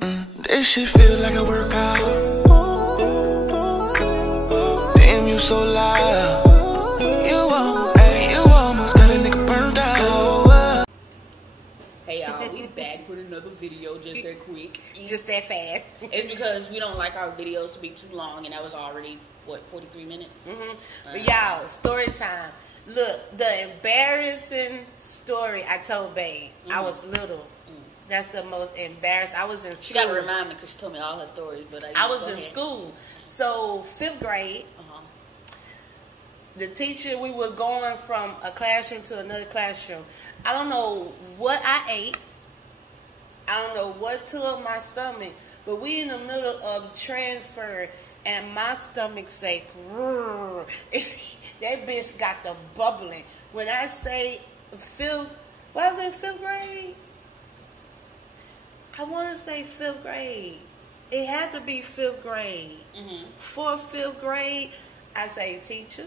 This shit feel like a workout. Damn, you so loud. You almost got a nigga burned out. Hey y'all, we back with another video just that quick. Just that fast. It's because we don't like our videos to be too long, and that was already, what, 43 minutes? But y'all, story time. Look, the embarrassing story I told Babe. I was little. That's the most embarrassing. I was in school. She got to remind me because she told me all her stories. But I was in school. So, 5th grade, the teacher, we were going from a classroom to another classroom. I don't know what I ate. I don't know what took my stomach. But we in the middle of transfer, and my stomach say, grrr. That bitch got the bubbling. When I say 5th, what was it, 5th grade? I want to say 5th grade. It had to be 5th grade. 4th, 5th grade, I say, teacher,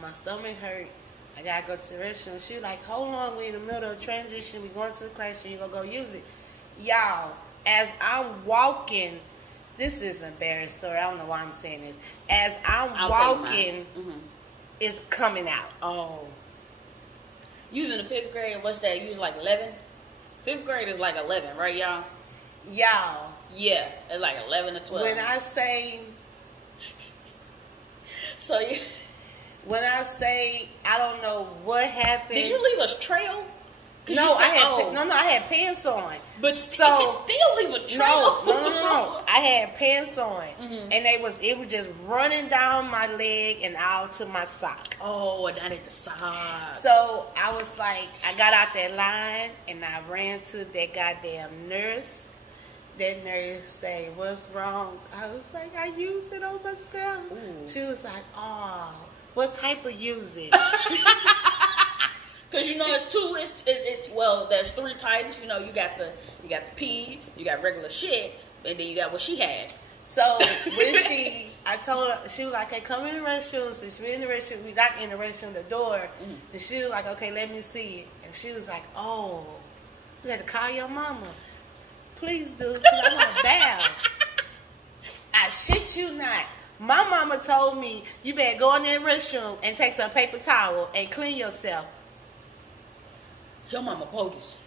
my stomach hurt. I got to go to the restroom. She like, hold on, we in the middle of transition. We going to the classroom. You going to go use it. Y'all, as I'm walking, this is an embarrassing story. I don't know why I'm saying this. As I'm walking, it's coming out. Oh. You was in the 5th grade. What's that? You was like 11? 5th grade is like 11, right, y'all? Y'all. Yeah, it's like 11 to 12. When I say... So you... When I say I don't know what happened... Did you leave a trail? No, I had pants on. But so, you can still leave a trail. No. I had pants on, and it was just running down my leg and out to my sock. Oh, down at the sock. So I was like, I got out that line and I ran to that goddamn nurse. That nurse said, "What's wrong?" I was like, "I used it on myself." Ooh. She was like, "Oh, what type of use it?" Cause you know it's two. Well, there's 3 types. You know, you got the pee, you got regular shit, and then you got what she had. So when I told her, she was like, "Hey, come in the restroom." So she went in the restroom. We got in the restroom, the door, and she was like, "Okay, let me see it." And she was like, "Oh, you got to call your mama. Please do, cause I want to bath." I shit you not. My mama told me you better go in that restroom and take some paper towel and clean yourself. Your mama bogus.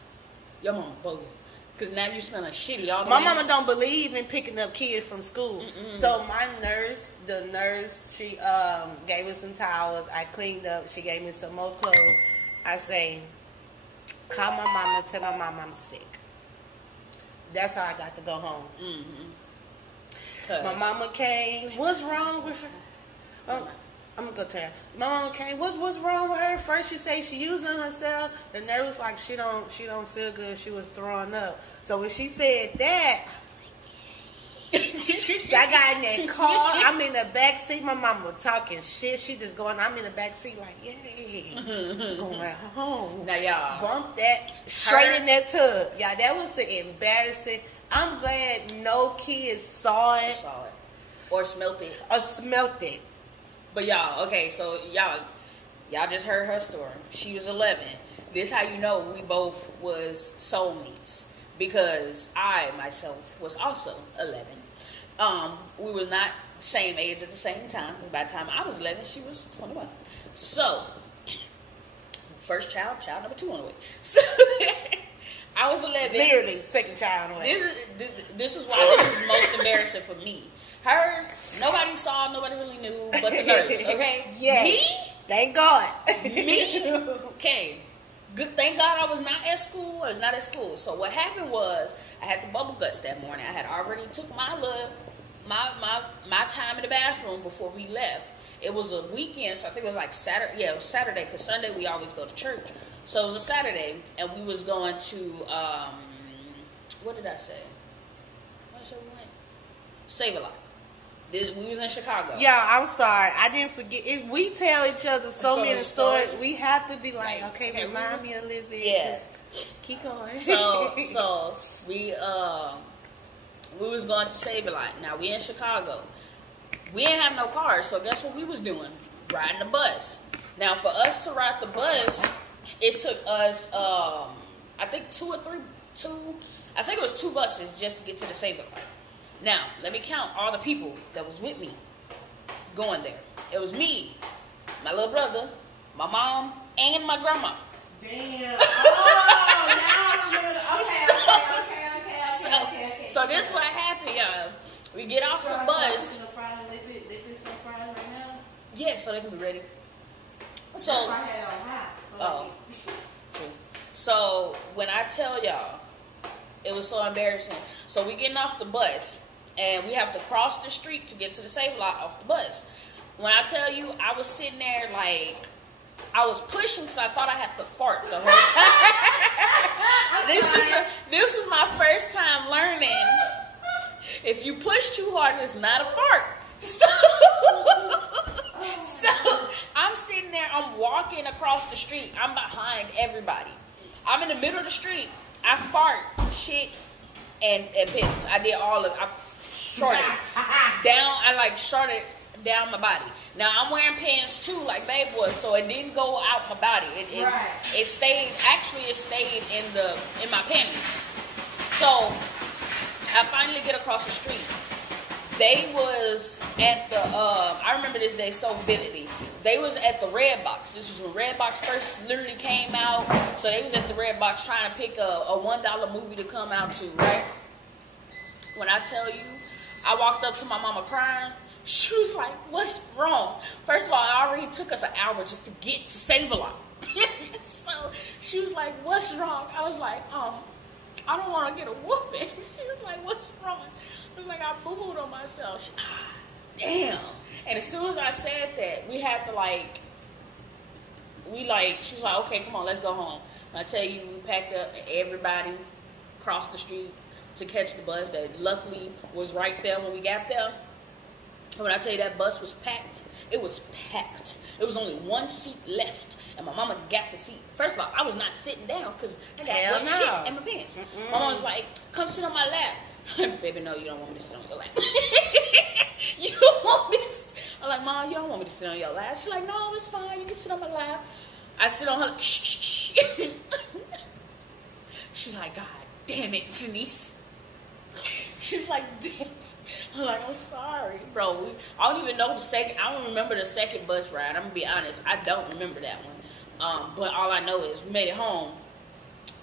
Because now you're smelling shitty all the way. My way. mama don't believe in picking up kids from school. So my nurse, she gave me some towels. I cleaned up. She gave me some more clothes. I say, call my mama, tell my mama I'm sick. That's how I got to go home. My mama came. What's wrong with her? I'm gonna go tell her. My mama came. What's wrong with her? First she say she using herself. The nurse was like she don't feel good. She was throwing up. So when she said that, I was like, yeah. So I got in that car. I'm in the back seat. My mama talking shit. She just going. I'm in the back seat like, yeah, going home. Now y'all bump that straight in that tub. Y'all, that was the embarrassing. I'm glad no kids saw it or smelt it. But y'all, okay, so y'all just heard her story. She was 11. This how you know we both was soulmates, because I myself was also 11. We were not the same age at the same time, because by the time I was 11, she was 21. So first child number 2 on the way. So I was 11. Literally second child on the way. This is why this is most embarrassing for me. Hers, nobody saw, nobody really knew, but the nurse, okay? Yeah. Me? Thank God. Me? Okay. Good. Thank God I was not at school. I was not at school. So what happened was, I had the bubble guts that morning. I had already took my time in the bathroom before we left. It was a weekend, so I think it was like Saturday. Yeah, it was Saturday, because Sunday we always go to church. So it was a Saturday, and we was going to, what did I say? What did I say we went? Save-A-Lot. We was in Chicago. Yeah, I'm sorry. I didn't forget. We tell each other so many stories. We have to be like, okay, remind me a little bit. Yeah. Just keep going. So we was going to Save-A-Lot. Now we in Chicago. We didn't have no cars, so guess what we was doing? Riding the bus. Now for us to ride the bus, it took us I think 2 I think it was 2 buses just to get to the Save-A-Lot. Now, let me count all the people that was with me going there. It was me, my little brother, my mom, and my grandma. Damn. Oh, now I remember. Okay. So this what happened, y'all. We get off the bus. Yeah, so they can be ready. So, so when I tell y'all, it was so embarrassing. So we getting off the bus, and we have to cross the street to get to the Save-A-Lot off the bus. When I tell you, I was sitting there like, I was pushing because I thought I had to fart the whole time. This was my first time learning. If you push too hard, it's not a fart. So I'm sitting there, I'm walking across the street. I'm behind everybody. I'm in the middle of the street. I fart, shit, and piss. I did all of it. I shorted down. I like shorted down my body. Now I'm wearing pants too, like Babe was, so it didn't go out my body. It stayed. Actually, it stayed in my panties. So I finally get across the street. They was at the, I remember this day so vividly. They was at the Red Box. This was when Red Box first literally came out. So they was at the Red Box trying to pick a $1 movie to come out to, right? When I tell you, I walked up to my mama crying. She was like, what's wrong? First of all, it already took us an hour just to get to Save-A-Lot. So she was like, what's wrong? I was like, I don't want to get a whooping. She was like, what's wrong? I was like, I boo-booed on myself. Damn. And as soon as I said that, we had to she was like, okay, come on, let's go home. And I tell you, we packed up and everybody crossed the street to catch the bus that luckily was right there when we got there. And when I tell you that bus was packed, it was packed. There was only one seat left, and my mama got the seat. First of all, I was not sitting down because I got wet shit in my pants. My mama was like, come sit on my lap. Baby, no, you don't want me to sit on your lap. You don't want me to I'm like, Mom, you don't want me to sit on your lap. She's like, no, it's fine. You can sit on my lap. I sit on her like, shh. She's like, God damn it, Janice. She's like, damn it. I'm like, I'm sorry, bro. I don't even know I don't remember the second bus ride. I'm going to be honest. I don't remember that one. But all I know is we made it home.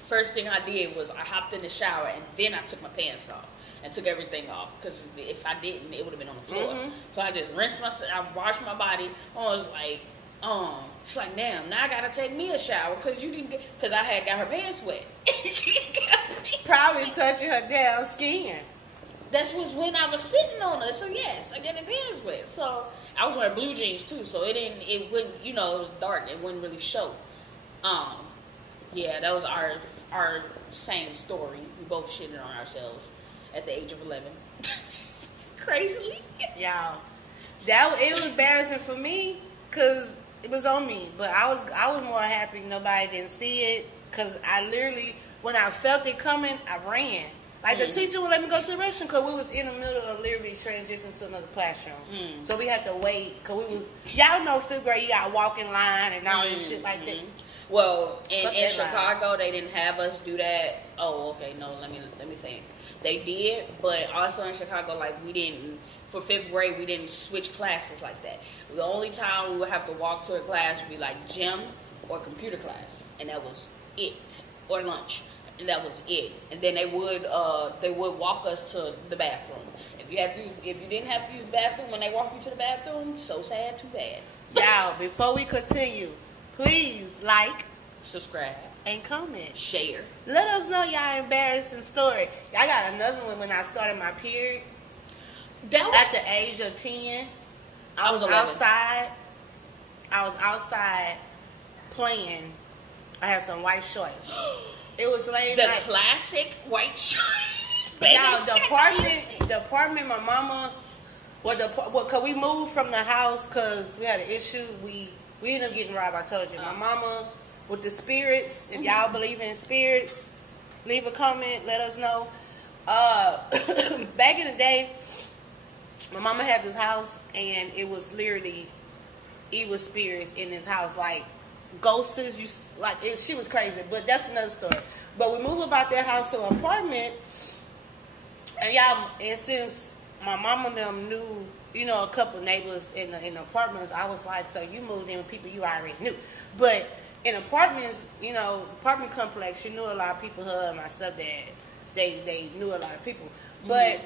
First thing I did was I hopped in the shower, and then I took my pants off and took everything off. Because if I didn't, it would have been on the floor. So I just rinsed myself. I washed my body. I was like, she's like, damn, now I got to take me a shower because I had got her pants wet. Probably touching her down skin. That was when I was sitting on her. So yes, I got the pants wet. So I was wearing blue jeans too. So it wouldn't, it was dark. It wouldn't really show. Yeah, that was our same story. We both shitted on ourselves at the age of 11. Crazily. Y'all, it was embarrassing for me because it was on me. But I was more happy nobody didn't see it because I literally, when I felt it coming, I ran. Like, the teacher would let me go to the restroom because we was in the middle of literally transitioning to another classroom. So we had to wait because we was, y'all know 5th grade, you got to walk in line and all this shit like that. Well, in Chicago, they didn't have us do that. Oh, okay, no, let me think. They did, but also in Chicago, like, we didn't, for 5th grade, we didn't switch classes like that. The only time we would have to walk to a class would be like gym or computer class, and that was it, or lunch. And that was it. And then they would walk us to the bathroom. If you didn't have to use the bathroom when they walk you to the bathroom, so sad, too bad. Y'all, before we continue, please like, subscribe, and comment, share. Let us know y'all embarrassing story. I got another one when I started my period. At the age of 10, I was outside. I was outside playing. I had some white shorts. It was late night. The classic white shirt. Y'all, the apartment, my mama, cause we moved from the house cause we had an issue. We ended up getting robbed. I told you. My mama with the spirits. If y'all believe in spirits, leave a comment. Let us know. Back in the day, my mama had this house, and it was literally evil spirits in this house. Like, ghosts. She was crazy, but that's another story. But we moved about that house to an apartment, and since my mom and them knew, a couple neighbors in the apartments, I was like, so you moved in with people you already knew. But in apartments, apartment complex, you knew a lot of people. Her and my stepdad, they knew a lot of people, but.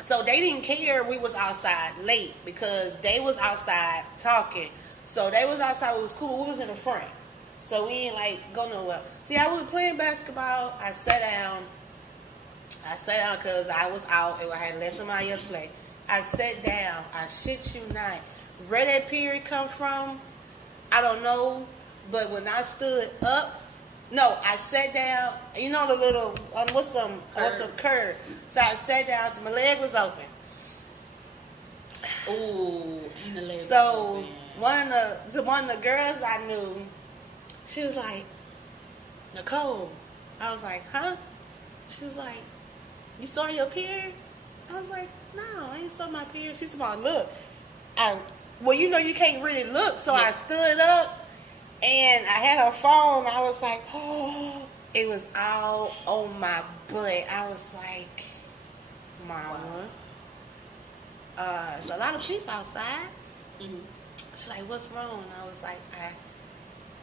So they didn't care we was outside late because they was outside talking. So they was outside, it was cool. We was in the front. So we ain't go nowhere. See, I was playing basketball. I sat down because I was out and I had less than my years to play. I sat down. I shit you not. Where that period come from, I don't know. But when I stood up, no, I sat down. The little what's some curve. So I sat down. So my leg was open. Ooh, and the leg was so open. one of the girls I knew, she was like, Nycole. I was like, huh? She was like, you saw your period? I was like, no, I ain't saw my period. She said, look. You can't really look. So I stood up. And I had her phone. I was like, oh, it was all on my butt. I was like, Mama. There's a lot of people outside. Mm-hmm. She's like, what's wrong? I was like,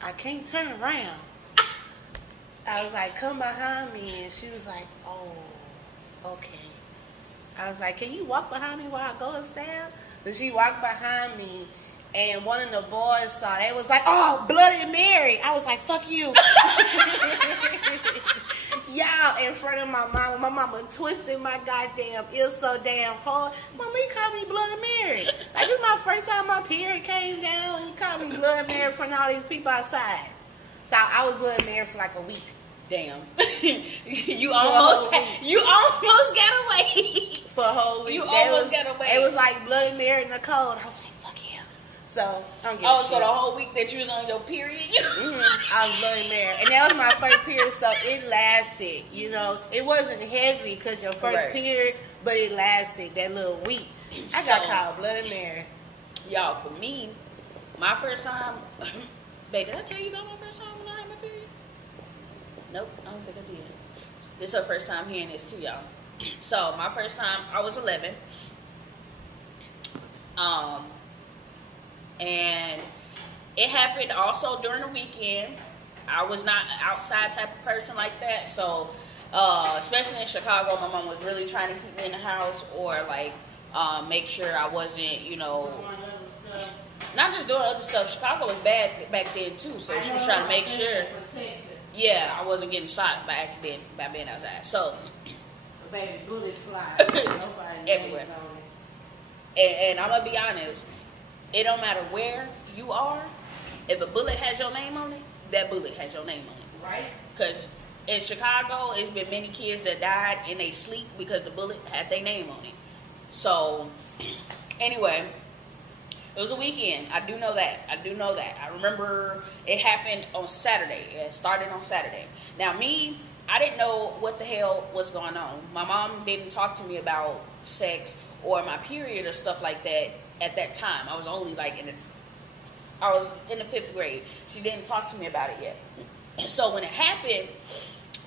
I can't turn around. I was like, come behind me. And she was like, oh, okay. I was like, can you walk behind me while I go upstairs? So she walked behind me. And one of the boys saw it. It was like, oh, Bloody Mary. I was like, fuck you. Y'all, in front of my mama. My mama twisted my goddamn ear so damn hard. Mama, you called me Bloody Mary. This is my first time my period came down. You called me Bloody Mary in front of all these people outside. So I was Bloody Mary for a week. Damn. you almost got away. For a whole week. You almost got away. It was like Bloody Mary and Nycole. And I was like, so, I don't give a shit. So the whole week that you was on your period? I was Bloody Mary. And that was my first period, so it lasted, It wasn't heavy because your first period, but it lasted that little week. I got called Bloody Mary. Y'all, for me, my first time... Babe, did I tell you about my first time when I had my period? Nope, I don't think I did. This is her first time hearing this too, y'all. So, my first time, I was 11. And it happened also during the weekend. I was not an outside type of person like that. So, especially in Chicago, my mom was really trying to keep me in the house or make sure I wasn't, not just doing other stuff. Chicago was bad back then too. So she was trying to make sure, I wasn't getting shot by accident by being outside. So, baby, bullets fly. Everywhere. And I'm going to be honest. It don't matter where you are. If a bullet has your name on it, that bullet has your name on it. Right. Because in Chicago, it's been many kids that died in their sleep because the bullet had their name on it. So, anyway, it was a weekend. I do know that. I remember it happened on Saturday. It started on Saturday. Now, me, I didn't know what the hell was going on. My mom didn't talk to me about sex or my period or stuff like that. At that time, I was only I was in the 5th grade. She didn't talk to me about it yet. So when it happened,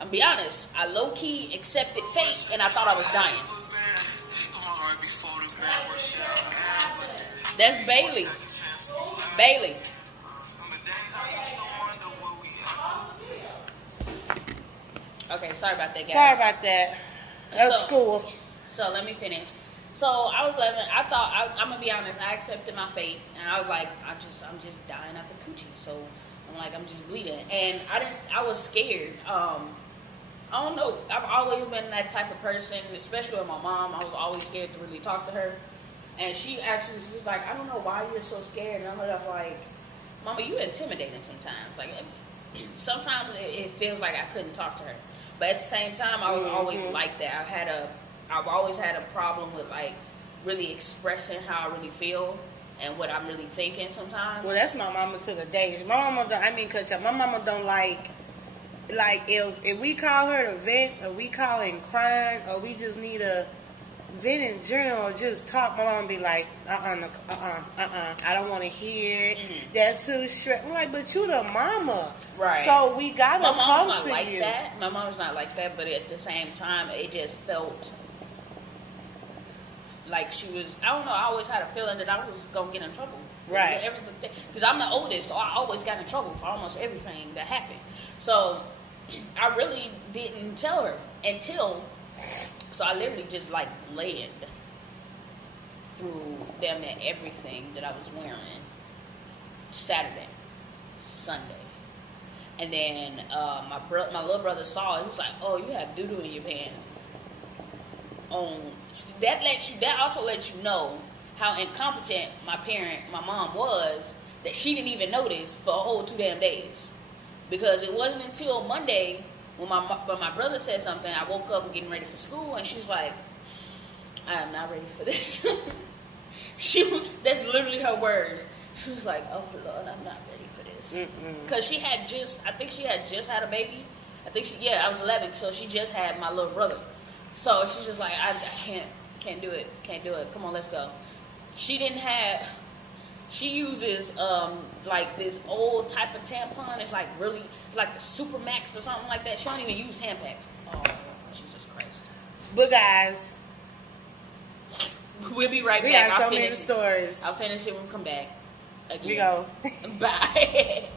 I'll be honest, I low-key accepted fate and I thought I was dying. That's Bailey. Bailey. Okay, sorry about that, guys. Sorry about that. That's school. So let me finish. So I was 11. I thought I'm gonna be honest. I accepted my fate, and I was like, I'm just dying out the coochie. So I'm like, I'm just bleeding, and I was scared. I don't know. I've always been that type of person, especially with my mom. I was always scared to really talk to her, and she was like, I don't know why you're so scared. And I'm like, Mama, you intimidating sometimes. Like sometimes it feels like I couldn't talk to her, but at the same time, I was always like that. I've always had a problem with really expressing how I really feel and what I'm really thinking sometimes. Well, that's my mama to the day. My mama don't, my mama don't like if we call her to vent or we call and crying or we just need Vin in general just talk. My mom be like, I don't want to hear it. That's too short. I'm like, but you the mama, right? So we gotta come to you. My mom's not like that. My mom's not like that, but at the same time, it just felt like she was. I don't know. I always had a feeling that I was gonna get in trouble, right? Everything, because I'm the oldest, so I always got in trouble for almost everything that happened. So I really didn't tell her until. So I literally just like led through damn near everything that I was wearing Saturday, Sunday. And then my little brother saw it. He was like, "Oh, you have doo-doo in your pants." That also lets you know how incompetent my mom was, that she didn't even notice for a whole 2 damn days. Because it wasn't until Monday when my brother said something, I woke up getting ready for school, and she's like, "I am not ready for this." That's literally her words. She was like, "Oh Lord, I'm not ready for this." Because I think she had just had a baby. I was 11, so she just had my little brother. So she's just like, I can't do it. Come on, let's go. She uses like this old type of tampon. It's like really like the Super Max or something like that. She don't even use Tampax. Oh, Jesus Christ. But guys, we'll be right back. We got so many stories. I'll finish it when we come back. Again. We go. Bye.